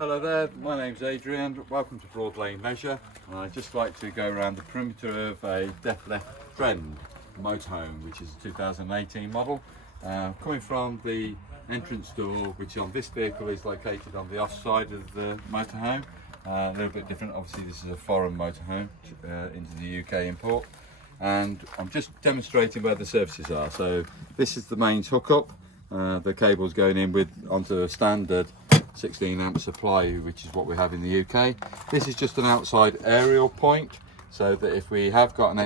Hello there, my name's Adrian. Welcome to Broad Lane Leisure. I'd just like to go around the perimeter of a Dethleffs Trend motorhome, which is a 2018 model. Coming from the entrance door, which on this vehicle is located on the off side of the motorhome. A little bit different, obviously this is a foreign motorhome into the UK import. And I'm just demonstrating where the services are. So this is the mains hookup. The cable's going in with onto a standard 16 amp supply, which is what we have in the UK. This is just an outside aerial point, so that if we have got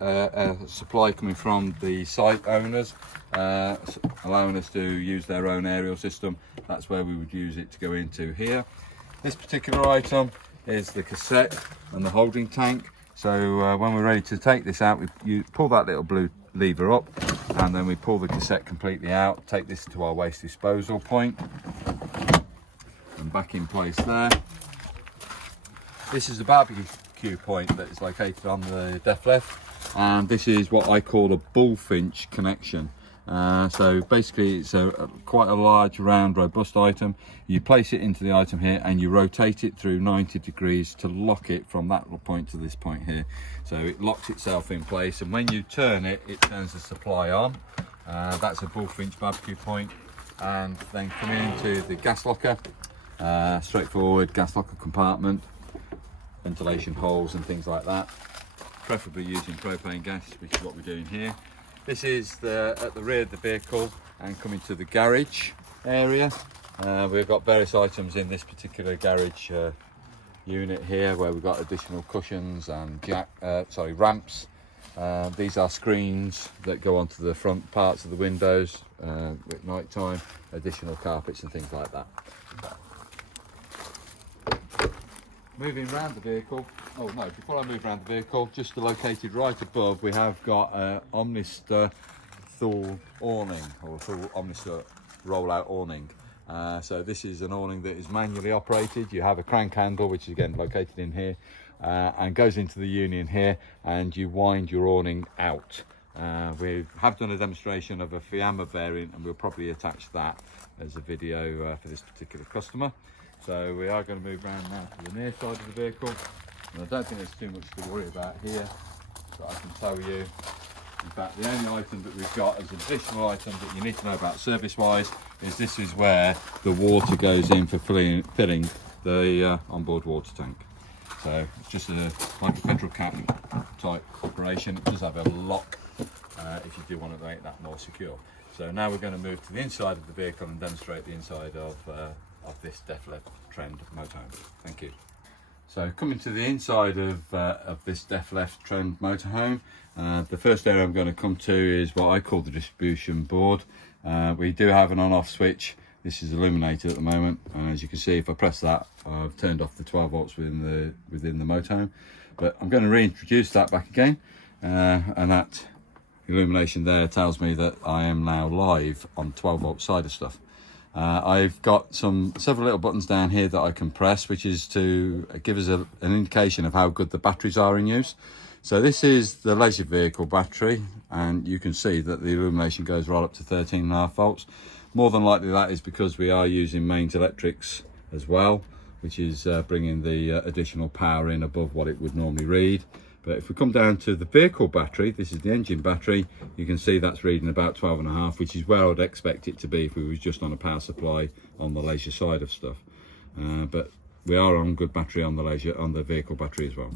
a supply coming from the site owners, allowing us to use their own aerial system, that's where we would use it to go into here. This particular item is the cassette and the holding tank. So when we're ready to take this out, you pull that little blue lever up, and then we pull the cassette completely out, take this to our waste disposal point, and back in place there. This is the barbecue point that is located on the Dethleffs, and this is what I call a bullfinch connection. So basically it's quite a large, round, robust item. You place it into the item here and you rotate it through 90 degrees to lock it from that point to this point here. So it locks itself in place, and when you turn it, it turns the supply on. That's a bullfinch barbecue point. And then coming into the gas locker, straightforward gas locker compartment, ventilation holes and things like that, preferably using propane gas, which is what we're doing here. This is at the rear of the vehicle, and coming to the garage area. We've got various items in this particular garage unit here, where we've got additional cushions and ramps. These are screens that go onto the front parts of the windows at night time, additional carpets and things like that. Moving around the vehicle, before I move around the vehicle, just located right above, we have got an Alcester Thule awning, or Thule Alcester rollout awning. So this is an awning that is manually operated. You have a crank handle, which is again located in here, and goes into the union here, and you wind your awning out. We have done a demonstration of a Fiamma variant, and we'll probably attach that as a video for this particular customer. So we are going to move around now to the near side of the vehicle, and I don't think there's too much to worry about here, but I can tell you, in fact, the only item that we've got as an additional item that you need to know about service wise is this is where the water goes in for filling the onboard water tank. So it's just like a petrol cap type operation. It does have a lock if you do want to make that more secure. So now we're going to move to the inside of the vehicle and demonstrate the inside of this Dethleffs Trend motorhome. Thank you. So coming to the inside of this Dethleffs Trend motorhome, the first area I'm going to come to is what I call the distribution board. We do have an on-off switch. This is illuminated at the moment, and as you can see, if I press that, I've turned off the 12 volts within the motorhome. But I'm going to reintroduce that back again, and that illumination there tells me that I am now live on 12 volt side of stuff. I've got several little buttons down here that I can press, which is to give us an indication of how good the batteries are in use. So this is the leisure vehicle battery, and you can see that the illumination goes right up to 13.5 volts. More than likely that is because we are using mains electrics as well, which is bringing the additional power in above what it would normally read. But if we come down to the vehicle battery, this is the engine battery, you can see that's reading about 12.5, which is where I'd expect it to be if we was just on a power supply on the leisure side of stuff. But we are on good battery on the vehicle battery as well.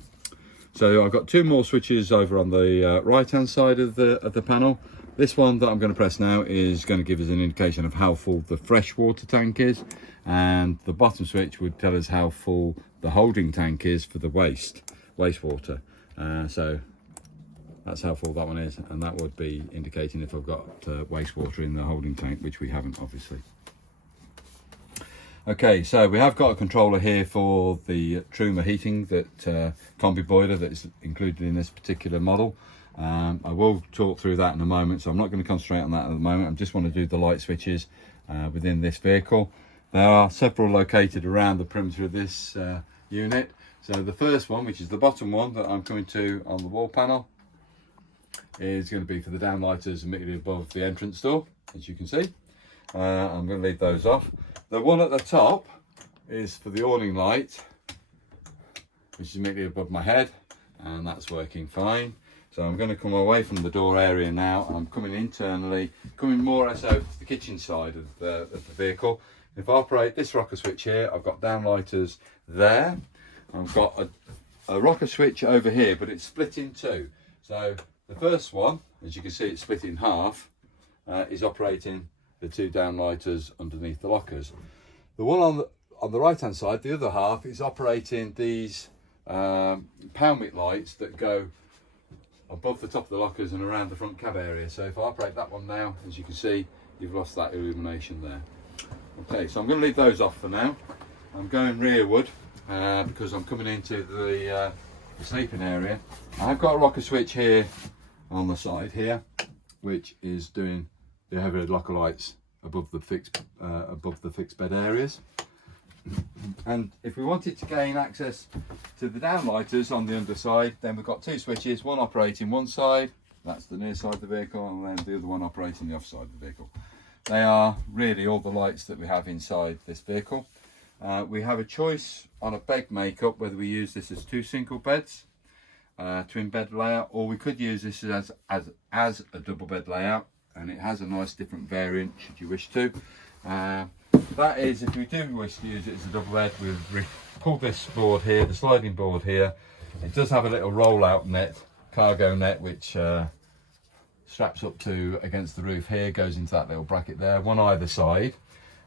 So I've got two more switches over on the right hand side of the panel. This one that I'm going to press now is going to give us an indication of how full the fresh water tank is, and the bottom switch would tell us how full the holding tank is for the wastewater. So that's how full that one is, and that would be indicating if I've got wastewater in the holding tank, which we haven't, obviously. Okay, so we have got a controller here for the Truma heating, that combi boiler that is included in this particular model. I will talk through that in a moment, so I'm not going to concentrate on that at the moment. I just want to do the light switches within this vehicle. There are several located around the perimeter of this unit. So the first one, which is the bottom one that I'm coming to on the wall panel, is going to be for the downlighters immediately above the entrance door, as you can see. I'm going to leave those off. The one at the top is for the awning light, which is immediately above my head, and that's working fine. So I'm going to come away from the door area now, and I'm coming internally, coming more or less over to the kitchen side of the vehicle. If I operate this rocker switch here, I've got downlighters there. I've got a rocker switch over here, but it's split in two. So the first one, as you can see, it's split in half, is operating the two downlighters underneath the lockers. The one on the right hand side, the other half, is operating these pound wick lights that go above the top of the lockers and around the front cab area. So if I operate that one now, as you can see, you've lost that illumination there. Okay, so I'm going to leave those off for now. I'm going rearward because I'm coming into the sleeping area. I've got a rocker switch here on the side here, which is doing the overhead locker lights above the fixed bed areas. And if we wanted to gain access to the downlighters on the underside, then we've got two switches, one operating one side, that's the near side of the vehicle, and then the other one operating the off side of the vehicle. They are really all the lights that we have inside this vehicle. We have a choice on a bed makeup whether we use this as two single beds, twin bed layout, or we could use this as a double bed layout, and it has a nice different variant should you wish to. That is, if we do wish to use it as a double bed, we pull this board here, the sliding board here. It does have a little roll-out net, cargo net, which straps up to against the roof here, goes into that little bracket there, one either side.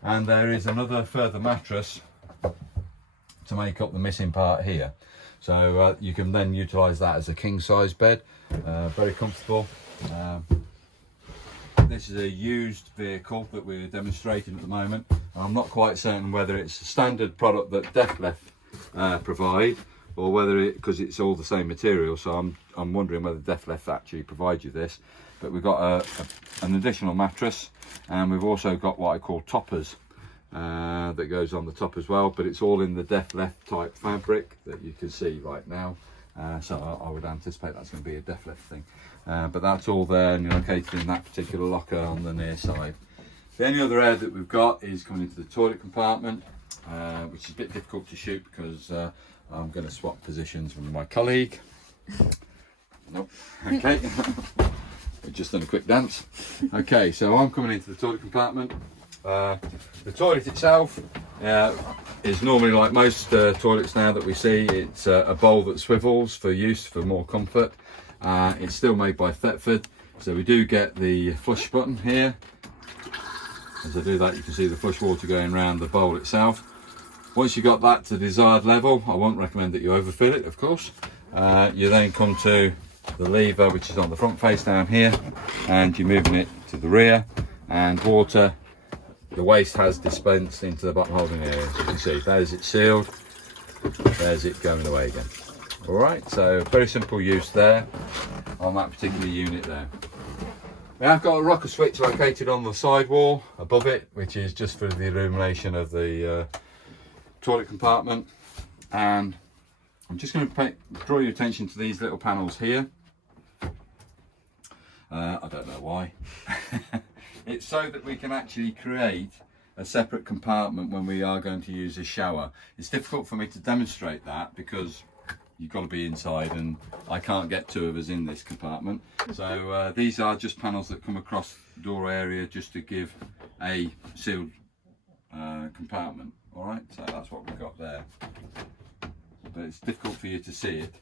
And there is another further mattress to make up the missing part here. So you can then utilise that as a king-size bed, very comfortable. This is a used vehicle that we're demonstrating at the moment. I'm not quite certain whether it's a standard product that Dethleffs provide, or whether because it's all the same material. So I'm wondering whether Dethleffs actually provide you this. But we've got an additional mattress, and we've also got what I call toppers that goes on the top as well. But it's all in the Dethleffs type fabric that you can see right now. So I would anticipate that's going to be a Dethleffs thing. But that's all there and located in that particular locker on the near side. The only other area that we've got is coming into the toilet compartment, which is a bit difficult to shoot because I'm going to swap positions with my colleague. Nope. Okay. We've just done a quick dance. Okay, so I'm coming into the toilet compartment. The toilet itself is normally like most toilets now that we see. It's a bowl that swivels for use for more comfort. It's still made by Thetford, so we do get the flush button here. As I do that, you can see the flush water going around the bowl itself. Once you've got that to the desired level, I won't recommend that you overfill it, of course. You then come to the lever, which is on the front face down here, and you're moving it to the rear, and water, the waste has dispensed into the bottom holding area. As you can see, there's it sealed, there's it going away again. All right, so very simple use there on that particular unit there. We have got a rocker switch located on the side wall above it, which is just for the illumination of the toilet compartment. And I'm just going to draw your attention to these little panels here. I don't know why. It's so that we can actually create a separate compartment when we are going to use a shower. It's difficult for me to demonstrate that because you've got to be inside and I can't get two of us in this compartment. So these are just panels that come across the door area just to give a sealed compartment. All right, so that's what we've got there. But it's difficult for you to see it.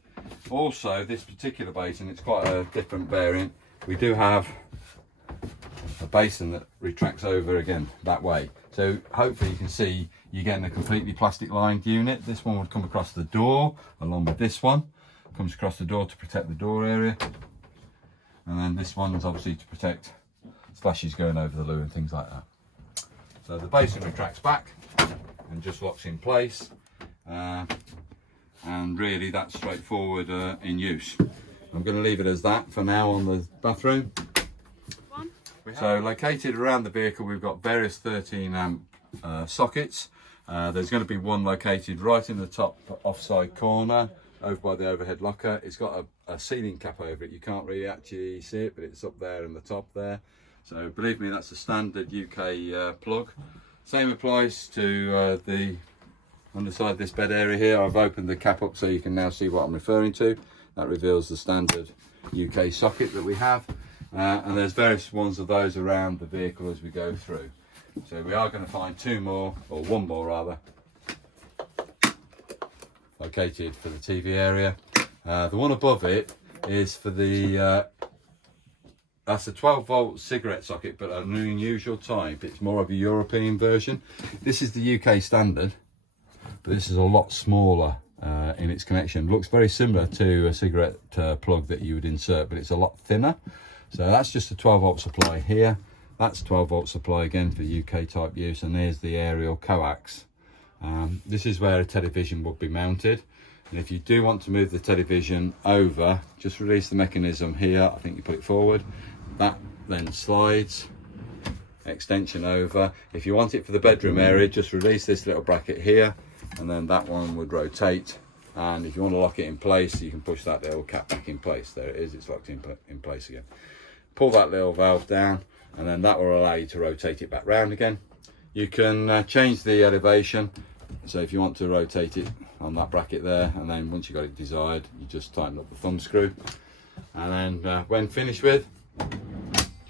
Also, this particular basin, it's quite a different variant. We do have a basin that retracts over again that way. So hopefully you can see you're getting a completely plastic lined unit. This one would come across the door along with this one. Comes across the door to protect the door area. And then this one is obviously to protect splashes going over the loo and things like that. So the basin retracts back and just locks in place. And really that's straightforward in use. I'm going to leave it as that for now on the bathroom. So located around the vehicle, we've got various 13 amp sockets. There's going to be one located right in the top offside corner over by the overhead locker. It's got a ceiling cap over it. You can't really actually see it, but it's up there in the top there. So believe me, that's a standard UK plug. Same applies to the underside this bed area here. I've opened the cap up so you can now see what I'm referring to. That reveals the standard UK socket that we have, and there's various ones of those around the vehicle as we go through. So we are going to find two more, or one more rather, located for the TV area. The one above it is for the that's a 12-volt cigarette socket, but an unusual type. It's more of a European version. This is the UK standard, but this is a lot smaller in its connection. Looks very similar to a cigarette plug that you would insert, but it's a lot thinner. So that's just a 12-volt supply here. That's 12-volt supply again for UK type use, and there's the aerial coax. This is where a television would be mounted. And if you do want to move the television over, just release the mechanism here. I think you put it forward. That then slides, extension over. If you want it for the bedroom area, just release this little bracket here, and then that one would rotate. And if you want to lock it in place, you can push that little cap back in place. There it is, it's locked in place again. Pull that little valve down, and then that will allow you to rotate it back round again. You can change the elevation. So if you want to rotate it on that bracket there, and then once you've got it desired, you just tighten up the thumb screw, and then when finished with,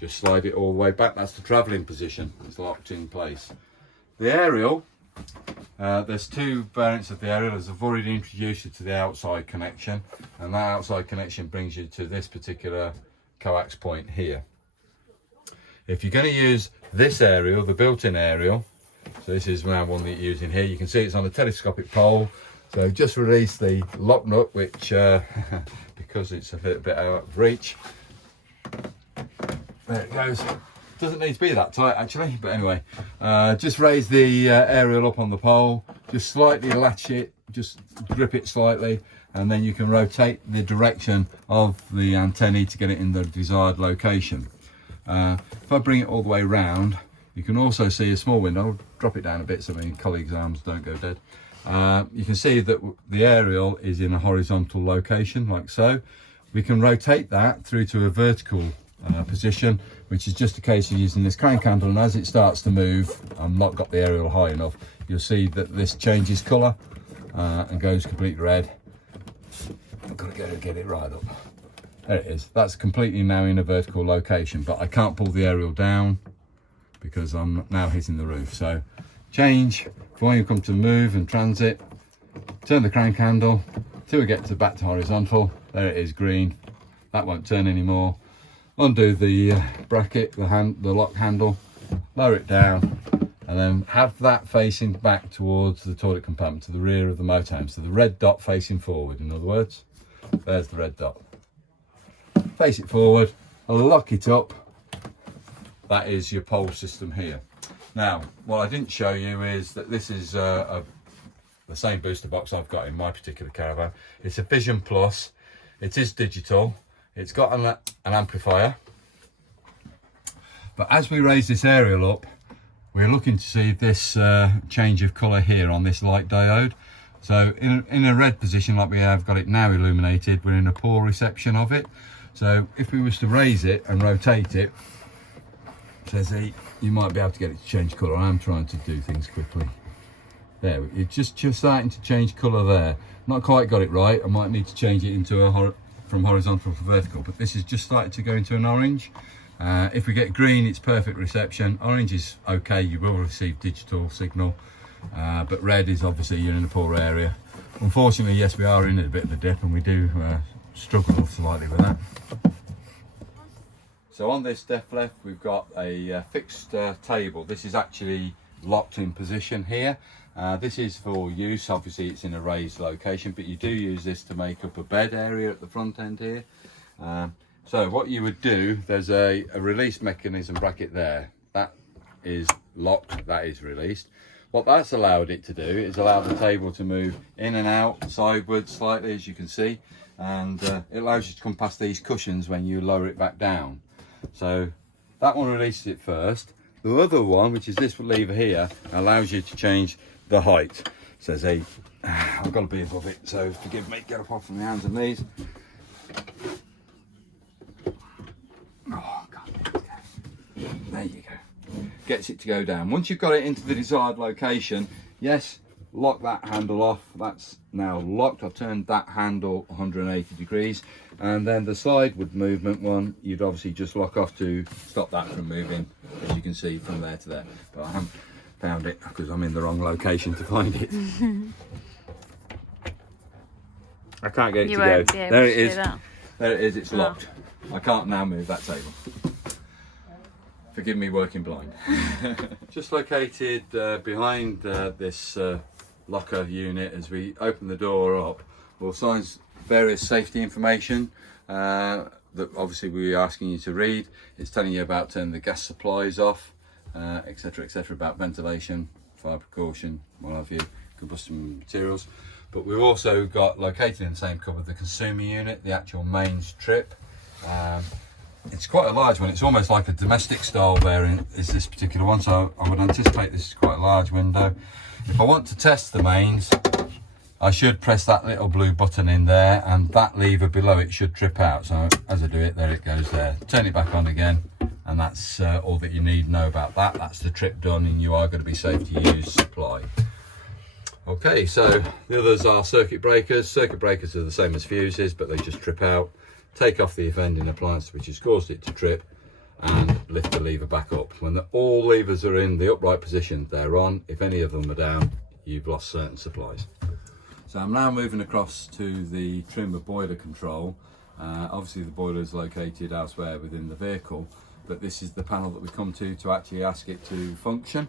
just slide it all the way back. That's the travelling position. It's locked in place. The aerial, there's two variants of the aerial. As I've already introduced you to the outside connection, and that outside connection brings you to this particular coax point here. If you're going to use this aerial, the built-in aerial, so this is now one that you're using here, you can see it's on a telescopic pole. So just release the lock nut, which because it's a little bit out of reach, there it goes. Doesn't need to be that tight actually, but anyway, just raise the aerial up on the pole, just slightly latch it, just grip it slightly, and then you can rotate the direction of the antennae to get it in the desired location. If I bring it all the way round, you can also see a small window. I'll drop it down a bit so my colleagues' arms don't go dead. You can see that the aerial is in a horizontal location, like so. We can rotate that through to a vertical position, which is just a case of using this crank handle, and as it starts to move, I've not got the aerial high enough, you'll see that this changes colour and goes complete red. I've got to get it right up. There it is. That's completely now in a vertical location, but I can't pull the aerial down because I'm now hitting the roof. So change, when you come to move and transit, turn the crank handle till we get to back to horizontal. There it is, green. That won't turn anymore. Undo the bracket, the lock handle, lower it down, and then have that facing back towards the toilet compartment, to the rear of the motorhome. So the red dot facing forward, in other words. There's the red dot. Face it forward, lock it up. That is your pole system here. Now, what I didn't show you is that this is the same booster box I've got in my particular caravan. It's a Vision Plus. It is digital. It's got an amplifier. But as we raise this aerial up, we're looking to see this change of colour here on this light diode. So in a red position like we have got it now illuminated, we're in a poor reception of it. So if we was to raise it and rotate it, you might be able to get it to change colour. I am trying to do things quickly. There, it's just starting to change colour there. Not quite got it right. I might need to change it into from horizontal to vertical, but this is just starting to go into an orange. If we get green, it's perfect reception. Orange is okay, you will receive digital signal, but red is obviously you're in a poor area. Unfortunately, yes, we are in a bit of a dip, and we do struggle slightly with that. So on this Dethlefs, we've got a fixed table. This is actually locked in position here. This is for use, obviously it's in a raised location, but you do use this to make up a bed area at the front end here. So what you would do, there's a release mechanism bracket there. That is locked, that is released. What that's allowed it to do is allow the table to move in and out, sideways slightly, as you can see, and it allows you to come past these cushions when you lower it back down. So that one releases it first. The other one, which is this lever here, allows you to change the height. So I've got to be above it, so forgive me, get up off from my hands and knees. Oh, God, there you go. Gets it to go down. Once you've got it into the desired location, yes, lock that handle off. That's now locked. I've turned that handle 180 degrees, and then the sideward movement one, you'd obviously just lock off to stop that from moving, as you can see from there to there. But I haven't found it because I'm in the wrong location to find it. I can't get it to go. There it is. There it is. It's locked. I can't now move that table. Forgive me working blind. Just located behind this locker unit. As we open the door up, we'll sign various safety information that obviously we're asking you to read. It's telling you about turning the gas supplies off, etc, etc, about ventilation, fire precaution, what have you, combustible materials. But we've also got located in the same cupboard the consumer unit, the actual mains trip. It's quite a large one. It's almost like a domestic style there is this particular one, so I would anticipate this is quite a large window. If I want to test the mains, I should press that little blue button in there, and that lever below it should trip out. So as I do it, there it goes there. Turn it back on again, and that's all that you need to know about that. That's the trip done, and you are going to be safe to use supply. Okay, so the others are circuit breakers. Circuit breakers are the same as fuses, but they just trip out. Take off the offending appliance which has caused it to trip, and lift the lever back up. When all levers are in the upright position, they're on. If any of them are down, you've lost certain supplies. So I'm now moving across to the trimmer boiler control. Obviously the boiler is located elsewhere within the vehicle, but this is the panel that we come to actually ask it to function.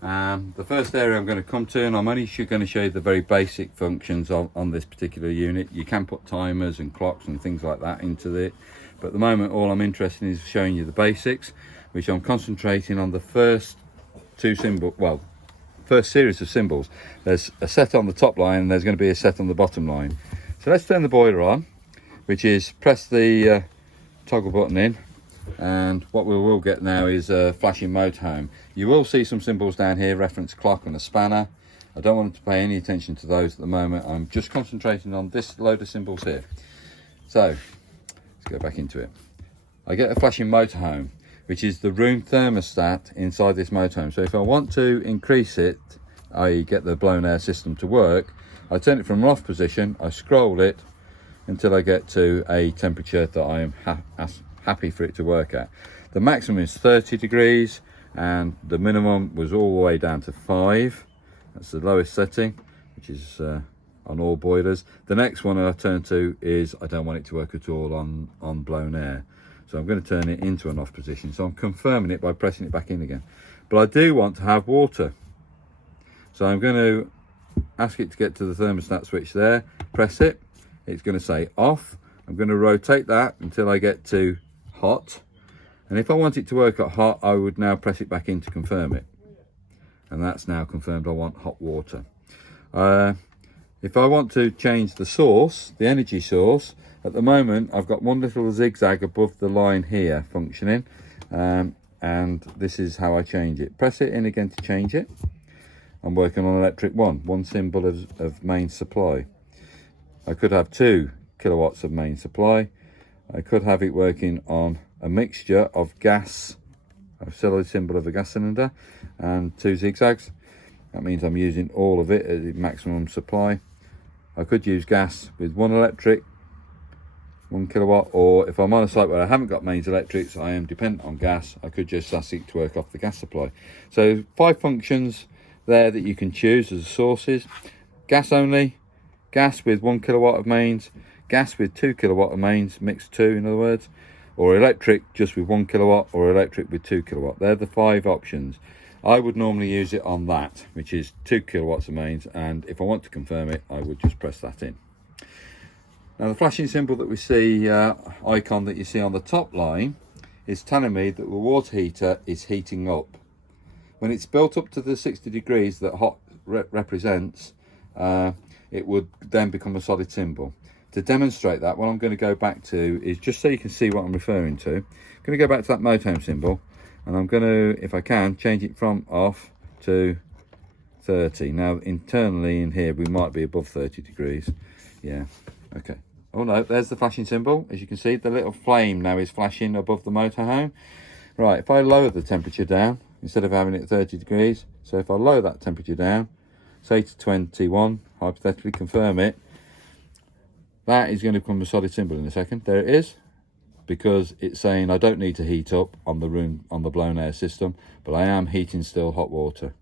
The first area I'm going to come to, and I'm only going to show you the very basic functions on this particular unit. You can put timers and clocks and things like that into it, but at the moment all I'm interested in is showing you the basics, which I'm concentrating on the first two symbols, well, first series of symbols. There's a set on the top line and there's going to be a set on the bottom line. So let's turn the boiler on, which is press the toggle button in, and what we will get now is a flashing motorhome. You will see some symbols down here, reference clock and a spanner. I don't want to pay any attention to those at the moment. I'm just concentrating on this load of symbols here. So let's go back into it. I get a flashing motorhome, which is the room thermostat inside this motorhome. So if I want to increase it, i.e. get the blown air system to work, I turn it from an off position, I scroll it until I get to a temperature that I am happy for it to work at. The maximum is 30 degrees and the minimum was all the way down to 5. That's the lowest setting, which is on all boilers. The next one I turn to is I don't want it to work at all on blown air. So I'm going to turn it into an off position. So I'm confirming it by pressing it back in again. But I do want to have water. So I'm going to ask it to get to the thermostat switch there, press it. It's going to say off. I'm going to rotate that until I get to hot, and if I want it to work at hot, I would now press it back in to confirm it, and that's now confirmed I want hot water. If I want to change the source, the energy source, at the moment I've got one little zigzag above the line here functioning, and this is how I change it. Press it in again to change it. I'm working on electric one symbol of main supply. I could have 2 kilowatts of main supply. I could have it working on a mixture of gas, a solid symbol of a gas cylinder, and 2 zigzags. That means I'm using all of it at the maximum supply. I could use gas with 1 electric, 1 kilowatt, or if I'm on a site where I haven't got mains electrics, I am dependent on gas, I could just ask it to work off the gas supply. So 5 functions there that you can choose as sources. Gas only, gas with 1 kilowatt of mains, gas with 2 kilowatt of mains, mixed 2 in other words, or electric just with 1 kilowatt, or electric with 2 kilowatt. They're the 5 options. I would normally use it on that, which is 2 kilowatts of mains, and if I want to confirm it, I would just press that in. Now the flashing symbol that we see, icon that you see on the top line, is telling me that the water heater is heating up. When it's built up to the 60 degrees that hot represents, it would then become a solid symbol. To demonstrate that, what I'm going to go back to is, just so you can see what I'm referring to, I'm going to go back to that motorhome symbol, and I'm going to, if I can, change it from off to 30. Now internally in here we might be above 30 degrees. Yeah, okay. Oh no, there's the flashing symbol. As you can see, the little flame now is flashing above the motorhome. Right, if I lower the temperature down, instead of having it 30 degrees, so if I lower that temperature down, say to 21, hypothetically confirm it, that is going to become a solid symbol in a second. There it is, because it's saying I don't need to heat up on the room, on the blown air system, but I am heating still hot water.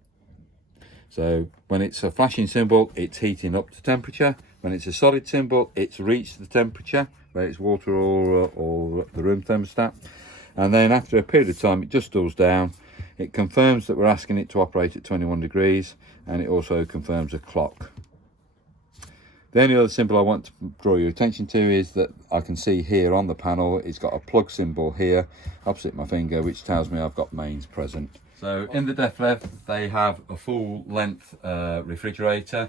So when it's a flashing symbol, it's heating up to temperature. When it's a solid symbol, it's reached the temperature, whether it's water or the room thermostat. And then after a period of time, it just dulls down. It confirms that we're asking it to operate at 21 degrees, and it also confirms a clock. The only other symbol I want to draw your attention to is that I can see here on the panel, it's got a plug symbol here opposite my finger, which tells me I've got mains present. So in the Dethleffs, they have a full length refrigerator.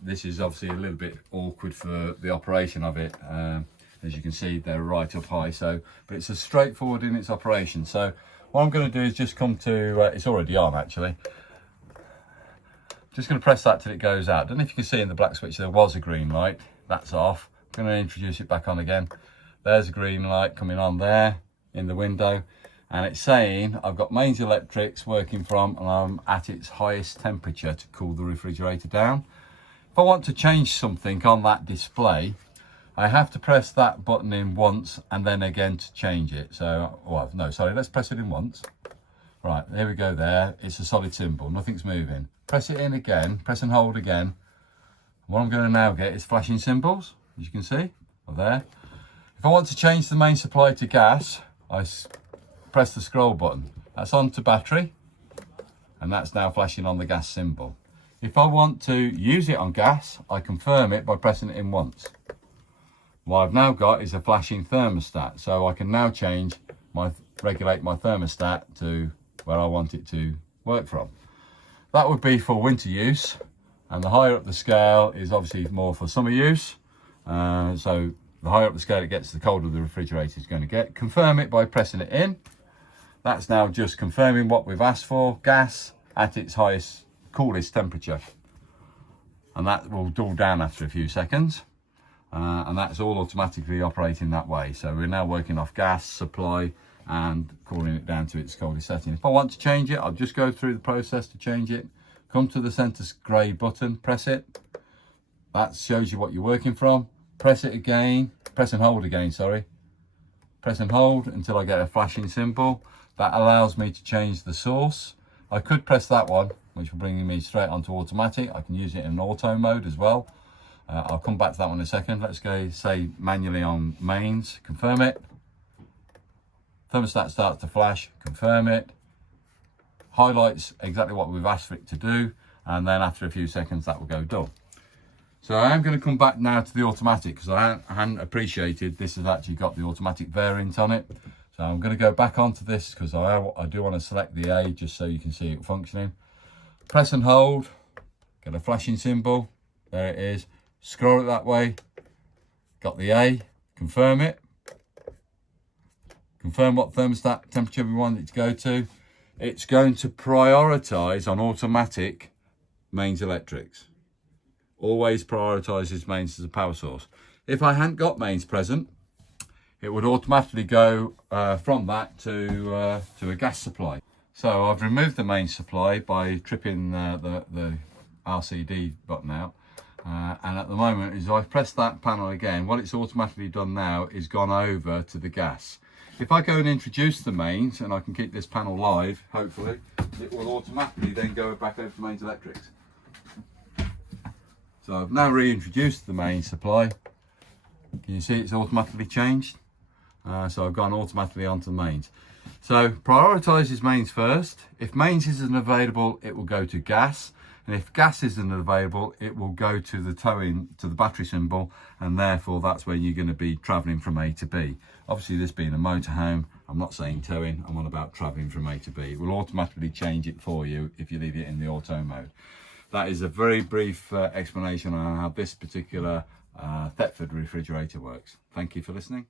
This is obviously a little bit awkward for the operation of it. As you can see, they're right up high, but it's as straightforward in its operation. So what I'm going to do is just come to, it's already on actually. Just going to press that till it goes out. I don't know if you can see in the black switch there was a green light. That's off. I'm going to introduce it back on again. There's a green light coming on there in the window, and it's saying I've got mains electrics working from, and I'm at its highest temperature to cool the refrigerator down. If I want to change something on that display, I have to press that button in once and then again to change it. So, well, no, sorry, let's press it in once. Right, there we go there. It's a solid symbol, nothing's moving. Press it in again, press and hold again. What I'm going to now get is flashing symbols, as you can see, are there. If I want to change the main supply to gas, I press the scroll button. That's on to battery, and that's now flashing on the gas symbol. If I want to use it on gas, I confirm it by pressing it in once. What I've now got is a flashing thermostat, so I can now regulate my thermostat to where I want it to work from. That would be for winter use, and the higher up the scale is obviously more for summer use. So the higher up the scale it gets, the colder the refrigerator is going to get. Confirm it by pressing it in. That's now just confirming what we've asked for, gas at its highest, coolest temperature. And that will dull down after a few seconds. And that's all automatically operating that way. So we're now working off gas supply and cooling it down to its coldest setting. If I want to change it, I'll just go through the process to change it. Come to the center grey button, press it. That shows you what you're working from. Press it again, press and hold again, sorry. Press and hold until I get a flashing symbol. That allows me to change the source. I could press that one, which will bring me straight onto automatic. I can use it in auto mode as well. I'll come back to that one in a second. Let's go, say, manually on mains, confirm it. Thermostat starts to flash, confirm it. Highlights exactly what we've asked for it to do, and then after a few seconds that will go dull. So I am going to come back now to the automatic, because I hadn't appreciated this has actually got the automatic variant on it. So I'm going to go back onto this because I do want to select the A just so you can see it functioning. Press and hold, get a flashing symbol, there it is. Scroll it that way, got the A, confirm it. Confirm what thermostat temperature we want it to go to. It's going to prioritise on automatic mains electrics. Always prioritises mains as a power source. If I hadn't got mains present, it would automatically go from that to a gas supply. So I've removed the mains supply by tripping the RCD button out. And at the moment, as I've pressed that panel again, what it's automatically done now is gone over to the gas. If I go and introduce the mains, and I can keep this panel live, hopefully, it will automatically then go back over to mains electrics. So I've now reintroduced the main supply. Can you see it's automatically changed? So I've gone automatically onto the mains. So prioritises mains first. If mains isn't available, it will go to gas. And if gas isn't available, it will go to the towing, to the battery symbol, and therefore that's where you're going to be travelling from A to B. Obviously, this being a motorhome, I'm not saying towing, I'm on about travelling from A to B. It will automatically change it for you if you leave it in the auto mode. That is a very brief explanation on how this particular Thetford refrigerator works. Thank you for listening.